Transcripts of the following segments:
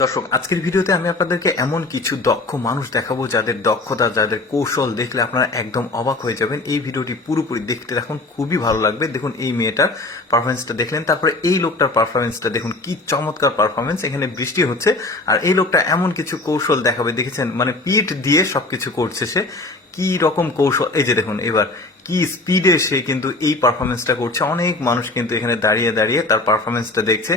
দর্শক, আজকের ভিডিওতে আমি আপনাদেরকে এমন কিছু দক্ষ মানুষ দেখাবো যাদের দক্ষতা, যাদের কৌশল দেখলে আপনারা একদম অবাক হয়ে যাবেন। এই ভিডিওটি পুরোপুরি দেখতে দেখুন, খুবই ভালো লাগবে। দেখুন এই মেয়েটার পারফরমেন্সটা দেখলেন, তারপরে এই লোকটার পারফরমেন্সটা দেখুন, কি চমৎকার পারফরমেন্স। এখানে বৃষ্টি হচ্ছে আর এই লোকটা এমন কিছু কৌশল দেখাবে, দেখেছেন মানে পিঠ দিয়ে সবকিছু করছে সে। কি রকম কৌশল, এই যে দেখুন এবার কি স্পিডে সে কিন্তু এই পারফরমেন্সটা করছে। অনেক মানুষ কিন্তু এখানে দাঁড়িয়ে দাঁড়িয়ে তার পারফরমেন্সটা দেখছে।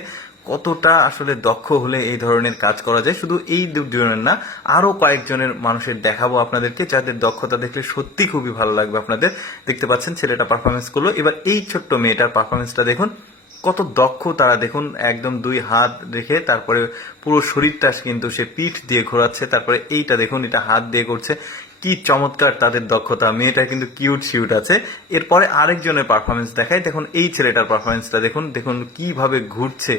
কতটা আসলে দক্ষ হলে এই ধরনের কাজ করা যায়। শুধু এই দুজনের না, আরো কয়েকজনের মানুষের দেখাবো আপনাদেরকে, যাদের দক্ষতা দেখলে সত্যি খুবই ভালো লাগবে আপনাদের। দেখতে পাচ্ছেন ছেলেটা পারফরমেন্স করলো, এবার এই ছোট্ট মেয়েটার পারফরমেন্সটা দেখুন, কত দক্ষ তারা দেখুন। একদম দুই হাত রেখে তারপরে পুরো শরীরটা কিন্তু সে পিঠ দিয়ে ঘোরাচ্ছে, তারপরে এইটা দেখুন, এটা হাত দিয়ে করছে। কি চমৎকার তাদের দক্ষতা। মেয়েটা কিন্তু কিউট শিউট আছে। এরপরে আরেকজনের পারফরমেন্স দেখায়, দেখুন এই ছেলেটার পারফরমেন্সটা দেখুন, দেখুন কিভাবে ঘুরছে।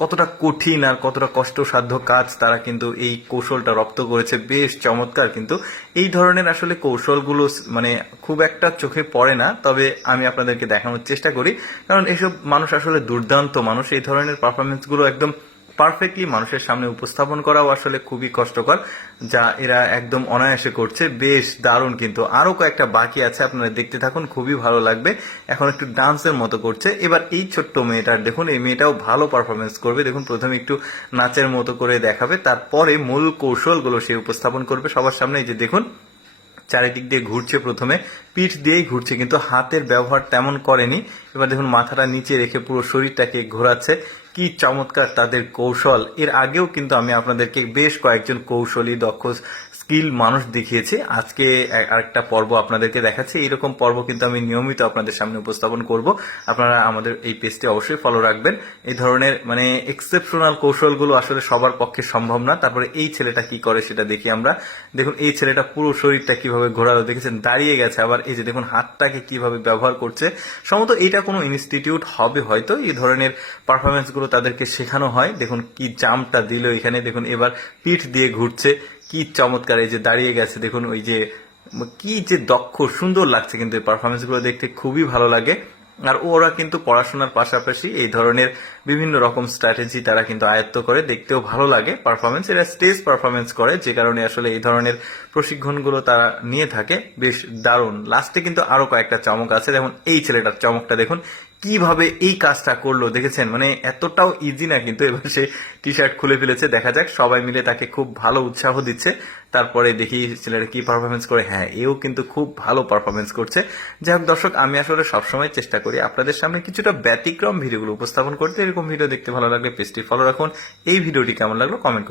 কতটা কঠিন আর কতটা কষ্টসাধ্য কাজ তারা কিন্তু এই কৌশলটা রপ্ত করেছে। বেশ চমৎকার। কিন্তু এই ধরনের আসলে কৌশলগুলো মানে খুব একটা চোখে পড়ে না, তবে আমি আপনাদেরকে দেখানোর চেষ্টা করি, কারণ এসব মানুষ আসলে দুর্দান্ত মানুষ। এই ধরনের পারফরমেন্সগুলো একদম পারফেক্টলি মানুষের সামনে উপস্থাপন করাও আসলে খুবই কষ্টকর, যা এরা একদম অনায়াসে করছে। বেশ দারুণ। কিন্তু আরো কয়েকটা বাকি আছে, আপনারা দেখতে থাকুন, খুবই ভালো লাগবে। এখন একটু ডান্সের মতো করছে। এবার এই ছোট্ট মেয়েটার দেখুন, এই মেয়েটাও ভালো পারফরমেন্স করবে। দেখুন প্রথমে একটু নাচের মতো করে দেখাবে, তারপরে মূল কৌশলগুলো সে উপস্থাপন করবে সবার সামনে। এই যে দেখুন চারিদিক দিয়ে ঘুরছে, প্রথমে পিঠ দিয়েই ঘুরছে কিন্তু হাতের ব্যবহার তেমন করেনি। এবার দেখুন মাথাটা নিচে রেখে পুরো শরীরটাকে ঘোরাচ্ছে। কি চমৎকার তাদের কৌশল। এর আগেও কিন্তু আমি আপনাদেরকে বেশ কয়েকজন কৌশলী দক্ষ স্কিল মানুষ দেখিয়েছি। আজকে আরেকটা পর্ব আপনাদেরকে দেখাচ্ছি। এইরকম পর্ব কিন্তু আমি নিয়মিত আপনাদের সামনে উপস্থাপন করব। আপনারা আমাদের এই পেজটি অবশ্যই ফলো রাখবেন। এই ধরনের মানে এক্সেপশনাল কৌশলগুলো আসলে সবার পক্ষে সম্ভব না। তারপরে এই ছেলেটা কি করে সেটা দেখি আমরা। দেখুন এই ছেলেটা পুরো শরীরটা কিভাবে ঘোরালো, দেখেছেন দাঁড়িয়ে গেছে। আবার এই যে দেখুন হাতটাকে কিভাবে ব্যবহার করছে। সম্ভবত এটা কোনো ইনস্টিটিউট হবে হয়তো, এই ধরনের পারফরমেন্স গুলো তাদেরকে শেখানো হয়। দেখুন কি জাম্পটা দিল এখানে, দেখুন এবার পিঠ দিয়ে ঘুরছে। কি চমৎকার। এই যে দাঁড়িয়ে গেছে, দেখুন ওই যে কি যে দক্ষ, সুন্দর লাগছে কিন্তু এই পারফরমেন্স গুলো দেখতে, খুবই ভালো লাগে। আর ওরা কিন্তু পড়াশোনার পাশাপাশি এই ধরনের বিভিন্ন রকম স্ট্র্যাটেজি তারা কিন্তু আয়ত্ত করে, দেখতেও ভালো লাগে পারফরমেন্স। এরা স্টেজ পারফরমেন্স করে, যে কারণে আসলে এই ধরনের প্রশিক্ষণগুলো তারা নিয়ে থাকে। বেশ দারুণ। লাস্টে কিন্তু আরো কয়েকটা চমক আছে। যেমন এই ছেলেটার চমকটা দেখুন, কিভাবে এই কাজটা করলো, দেখেছেন মানে এতটাও ইজি না কিন্তু। এবার সে টি শার্ট খুলে ফেলেছে, দেখা যাক। সবাই মিলে তাকে খুব ভালো উৎসাহ দিচ্ছে। তারপরে দেখি ছেলেটা কি পারফরমেন্স করে। হ্যাঁ, এও কিন্তু খুব ভালো পারফরমেন্স করছে। যাই হোক দর্শক, আমি আসলে সবসময় চেষ্টা করি আপনাদের সামনে কিছুটা ব্যতিক্রম ভিডিওগুলো উপস্থাপন করতে। এরকম ভিডিও দেখতে ভালো লাগলে পেজটি ফলো রাখুন। এই ভিডিওটি কেমন লাগলো কমেন্ট